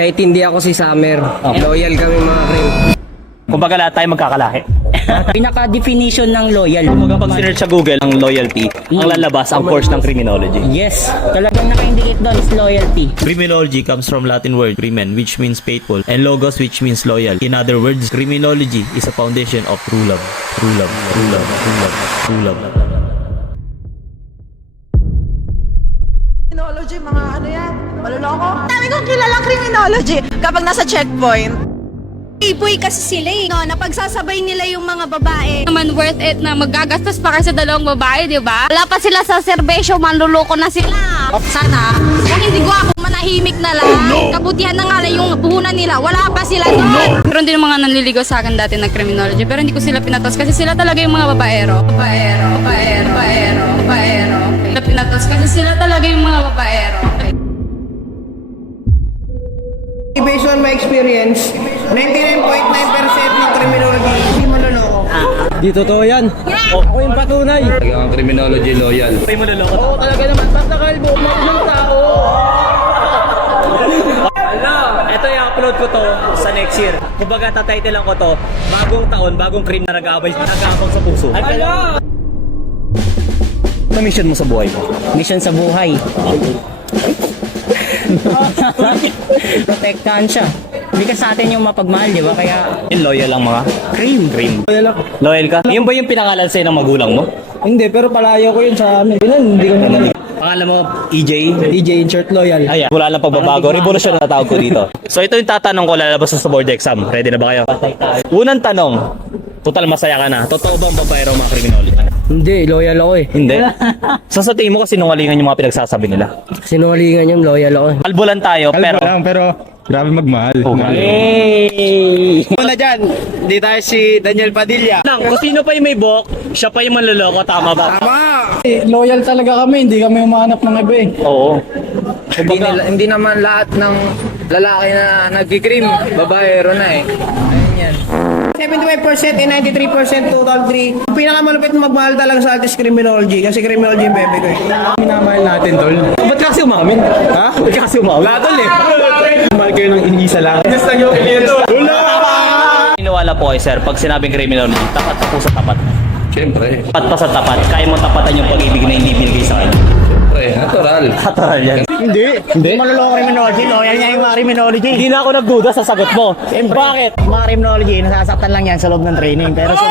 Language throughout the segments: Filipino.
Kahit hindi ako si Summer, loyal kami mga Krim. Kumbaga lahat tayo magkakalahi. Pinaka-definition ng loyal. Kumbaga pag sinerch sa Google ang loyalty, ang lalabas ang course ng criminology. Yes, talagang naka-indicate doon is loyalty. Criminology comes from Latin word crimen, which means faithful, and logos, which means loyal. In other words, criminology is a foundation of true love. True love, true love, true love, true love. Criminology, mga ano yan, maluloko. Dami kong kilalang criminology kapag nasa checkpoint. Iboy kasi sila eh. No, napagsasabay nila yung mga babae. Naman worth it na magagastos pa kasi dalawang babae, di ba? Wala pa sila sa serbesyo, manluloko na sila. Sana, kung hindi gwapo, manahimik na lang. Kabutihan na nga lang yung puhunan nila. Wala pa sila doon. Meron din mga nanliligaw sa akin dati na criminology, pero hindi ko sila pinatos kasi sila talaga yung mga babaero. Babaero, babaero, babaero, babaero. Sila pinatos kasi sila talaga yung mga babaero. Based on my experience, 99.9% ng criminology hindi manloloko. Di totoo yan. Ako yung patunay. Ang criminology loyal. Pay mo loloko. Oo, talaga naman. Pag nakalbo, ng tao. Ito i-upload ko to sa next year. Kumbaga tatitle lang ko to, bagong taon, bagong crime na nag-aabang sa puso. Ano mission mo sa buhay mo? Mission sa buhay. Protektahan siya. Hindi ka sa atin yung mapagmahal, di ba? Kaya Loyal lang mga cream. Loyal ka? Yun ba yung pinangalan sa'yo ng magulang mo? Hindi, pero palayo ko yun sa amin. Hindi ko nalalig. Pangalan mo, EJ? DJ in short loyal. Ayan, wala lang pagbabago. Revolution na tawag ko dito. So ito yung tatanong ko lalabas sa board exam. Ready na ba kayo? Unang tanong, total masaya ka na. Totoo bang babae raw mga criminology? Hindi, loyal ako eh. Hindi. So sa tingin mo kasi sinungalingan yung mga pinagsasabi nila. Sinungalingan yung loyal ako eh. Kalbo lang tayo, pero grabe magmahal. hey! Una dyan, hindi tayo si Daniel Padilla. lang, kung sino pa yung may book, siya pa yung manloloko, tama ba? Loyal talaga kami, hindi kami umahanap ng iba eh. Oo. Hindi naman lahat ng lalaki na nagkikrim, babaero na eh. Ayun yan. 75% and 93% total 3. Ang pinakamalupit na magmahal talaga sa atin is criminology. Kasi criminology yung bebe ko eh. Minamahal natin, tol. Ba't kasi umamin? Ha? Ba't kasi umamin? Tol eh. Mahal kayo ng inisa lang. Gusto nyo ito. Iniwala po kayo, sir, pag sinabing criminology, tapat pa po sa tapat. Siyempre. Tapat pa sa tapat. Kaya mo tapatan yung pag-ibig na hindi binigay sa kanya. Siyempre, natural. Natural yan. Hindi maluloko criminology. Loyal niya yung mga criminology. Hindi na ako nagduda sa sagot mo. Bakit? Mga criminology, nasasaktan lang yan sa loob ng training. Pero sa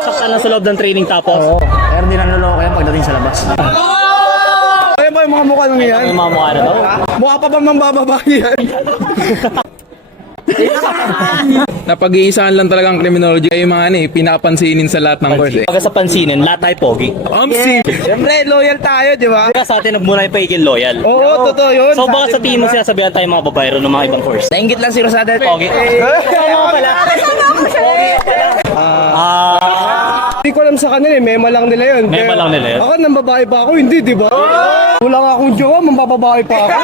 Saktan lang sa loob ng training tapos. pero hindi nanloloko yan pagdating sa labas. Ayun ba yung mga mukha nung yan? Yung mga mukha na to. Mukha pa bang mambababae yan? Napag-iisahan lang talagang criminology ay yung mga pinapansinin sa lahat ng course eh. Pagka sa pansinin, lahat tayo pogi. Siyempre, loyal tayo, di ba? Kaya sa atin nagmula yung pagiging loyal. Oo, totoo yun. So baka sa tingin mo sinasabihan tayo mga babaero ng mga ibang course. Nainggit lang si Rosada. Pogi. Kasama ko pala. Hindi ko alam sa kanila eh, mema lang nila yun. Mema lang nila yun? Ako, nang babae pa ako, hindi, di ba? Wala nga akong jowa, mambababae pa ako.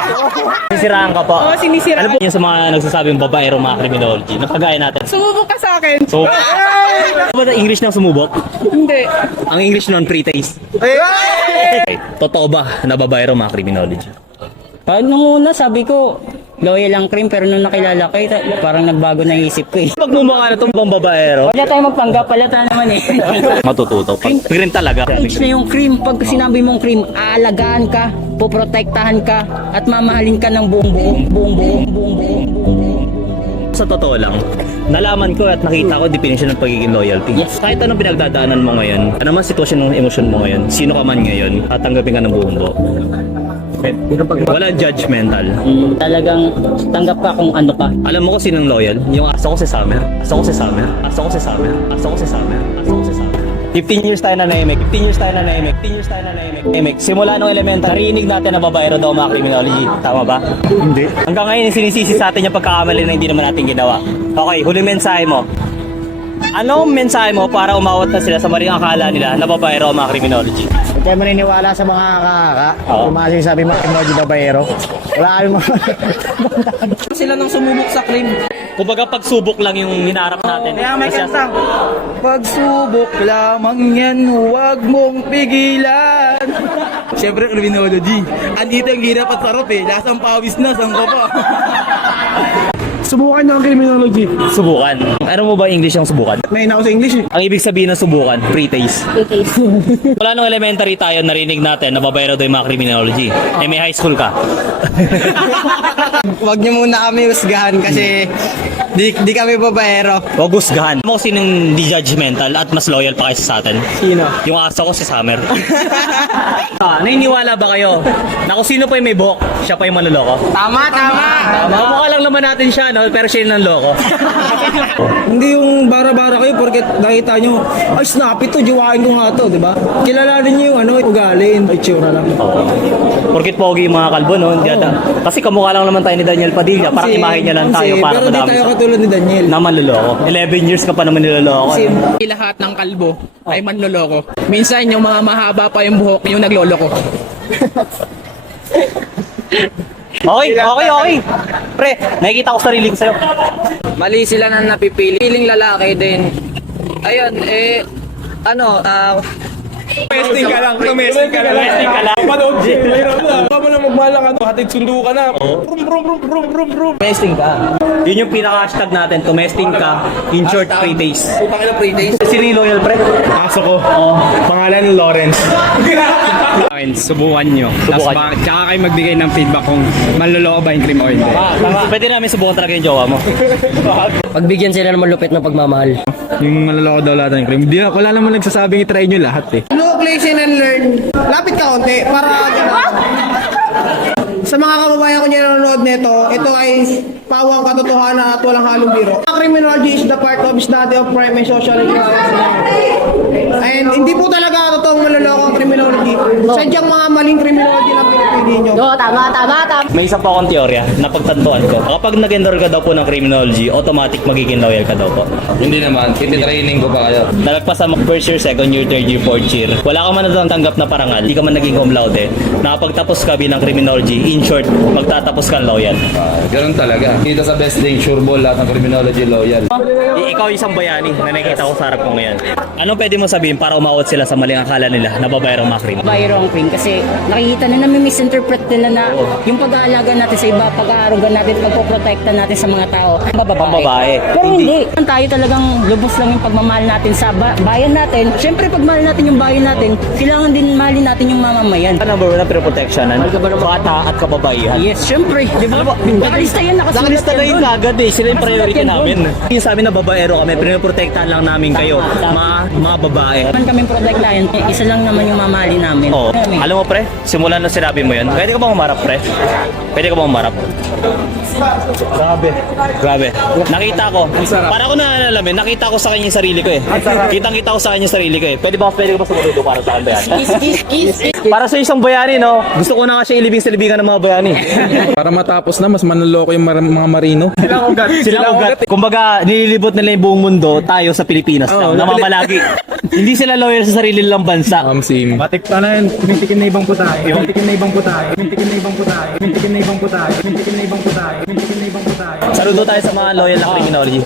Sinisiraan ka pa. Oo, sinisiraan. Ano po yung sa mga nagsasabing babaero mga criminology? Napagaya natin. Sumubok ka sa akin. So, ano ba ang English ng sumubok? Hindi. Ang English nun, pre-taste. Okay. Totoo ba na babaero mga criminology? Nung una sabi ko, loyal ang cream, pero nung nakilala kayo, parang nagbago na yung isip ko eh. Pagmumukha na itong bang babaero, Wala tayo magpanggap, palata naman eh. matututo. Cream talaga. Age na yung cream. Pag sinabi mong cream, aalagaan ka, poprotektahan ka, at mamahalin ka ng buong buo. Sa totoo lang, nalaman ko at nakita ko definition ng pagiging loyalty. Yes. Kahit anong pinagdadaanan mo ngayon, ano man sitwasyon ng emosyon mo ngayon, sino ka man ngayon, tatanggapin ka ng buong buo. Wala judgmental. Talagang tanggap ka kung ano ka. Alam mo ko sinong loyal? Yung aso ko si Summer. Aso ko si Summer. Aso ko si Summer. Aso ko si Summer. Aso ko si Summer. 15 years tayo na naimik. 15 years tayo na naimik. 15 years tayo na naimik. Simula nung elemental, narinig natin na babaero daw mga criminology. Tama ba? Hindi. Hanggang ngayon, sinisisi sa atin yung pagkakamali na hindi naman natin ginawa. Okay, huling mensahe mo. Anong mensahe mo para umawat na sila sa maring akala nila na babaero mga criminology? Huwag kayo maniniwala sa mga kaka. Oo. Kung mga sinasabi mga emoji babayero. Wala kayong mga... Sila nang sumubok sa cream. Kumbaga pagsubok lang yung hinarap natin. Kaya may Kasi- kantang, pagsubok lamang yan, huwag mong pigilan. Siyempre, criminology. Andito ang hirap at sarap eh. Lasang pawis na, saan ka pa? Subukan nyo ang criminology. Subukan. Ano mo ba English ang subukan? May ako sa English eh. Ang ibig sabihin ng subukan, pre-taste. Wala nung elementary tayo, narinig natin na babayero daw yung mga criminology. Eh may high school ka. Huwag nyo muna kami husgahan kasi di kami babaero. Huwag husgahan. Alam mo sinong di judgmental at mas loyal pa kaysa sa atin? Sino? Yung aso ko si Summer. Naniniwala ba kayo na kung sino pa yung may buhok, siya pa yung manloloko? Tama, tama. Kamukha lang naman natin siya, no? Pero siya yung nanloko. Hindi yung bara-bara kayo porket nakita nyo, ay snap ito, jiwain ko nga to, di ba? Kilalanin nyo yung ugali, itsura lang. Porkit pogi yung mga kalbo, no? Hindi ata. Kasi kamukha lang naman tayo ni Daniel Padilla. Parang imahe niya lang tayo para pero di madami tayo sa... katulad ni Daniel. Na manloloko. 11 years ka pa naman niloloko. Lahat ng kalbo ay manloloko. Minsan yung mga mahaba pa yung buhok yung nagloloko. Okay. Pre, nakikita ko sarili ko sa'yo. Mali sila na napipili. Piling lalaki din. Ayun, Testing ka lang. Testing ka lang. Testing ka lang. Manood. Mayroon na. Ka mo na magmala ka. Hatid sundo ka na. Brum. Tumesting ka. Yun yung pinaka-hashtag natin. Tumesting ka. In short, pre-taste. Utang ka na pre-taste. Sino yung loyal, pre? Aso ko. Pangalan Lawrence. Subukan nyo. Subukan. Tsaka kayo magbigay ng feedback kung manloloko ba yung cream o hindi. Pwede namin subukan talaga yung jowa mo. Pagbigyan sila ng malupit na pagmamahal. Yung manloloko daw lahat ng cream. Wala naman nagsasabing i-try nyo lahat eh. Look, listen and learn. Lapit ka konti para sa mga kababayan ko niya nanonood nito, ito ay pawang katotohanan at walang halong biro. Criminology is the part of study of crime and social injustice. And hindi po talaga totoong maloloko ang criminology. Sadyang mga maling criminology lang pinipili nyo. Tama. May isa pa akong teorya na pagtantuan ko. Kapag nag-enroll ka daw po ng criminology, automatic magiging loyal ka daw po. Hindi naman, tinitraining ko pa kayo. Nalagpas sa first year, second year, third year, fourth year. Wala ka man natanggap na parangal, hindi ka man naging cum laude. Nakapagtapos ka bilang criminology, in short, magtatapos ka loyal. Ganun talaga. Dito sa Best Day, sure ball, lahat ng criminology loyal. Ikaw isang bayani na nakikita ko sa harap ko ngayon. Anong pwede mo sabihin para umawat sila sa maling akala nila na babayero ang mga krim? Babayero ang cream kasi nakikita na misinterpret nila na yung pag-aalaga natin sa iba, pag-aarugan natin, pagpoprotekta natin sa mga tao, ang babae. Pambabae. Pero hindi. Tayo talagang lubos lang yung pagmamahal natin sa bayan natin. Siyempre, pag mahal natin yung bayan natin, kailangan din mahalin natin yung mamamayan. Number one na pinoprotectionan, bata at kababaihan. Yes, siyempre. Di ba? Nakalista yan, Nakalista na yun kagad eh. Sila yung priority namin. Yung sabi na babaero kami, pinoprotektahan lang namin kayo. Mga babae. Man kaming protektahan, isa lang naman yung mamahalin namin. Oo. Alam mo pre, simula nung sinabi mo yun, pwede ka bang umarap pre? Pwede ka bang umarap? Grabe. Nakita ko. Para ko naalalamin, nakita ko sa kanya yung sarili ko eh. Kitang-kita ko sa kanya yung sarili ko eh. Pwede ka ba sumududo para sa akin bayani? Kiss. Para sa isang bayani, no? Gusto ko na kasi ilibing sa libingan ng mga bayani. Para matapos na, mas manloloko yung mga marino. Sila ugat. Kumbaga, nililibot nila yung buong mundo, tayo sa Pilipinas lang. Namamalagi. Hindi sila loyal sa sarili nilang bansa. Sim. Batik na yun, tumintikin na ibang putahe. Tumintikin na ibang putahe. Tumintikin na ibang putahe. Tumintikin na ibang putahe. Tumintikin na ibang putahe. Tumintikin na ibang putahe. Saludo tayo sa mga loyal na criminology.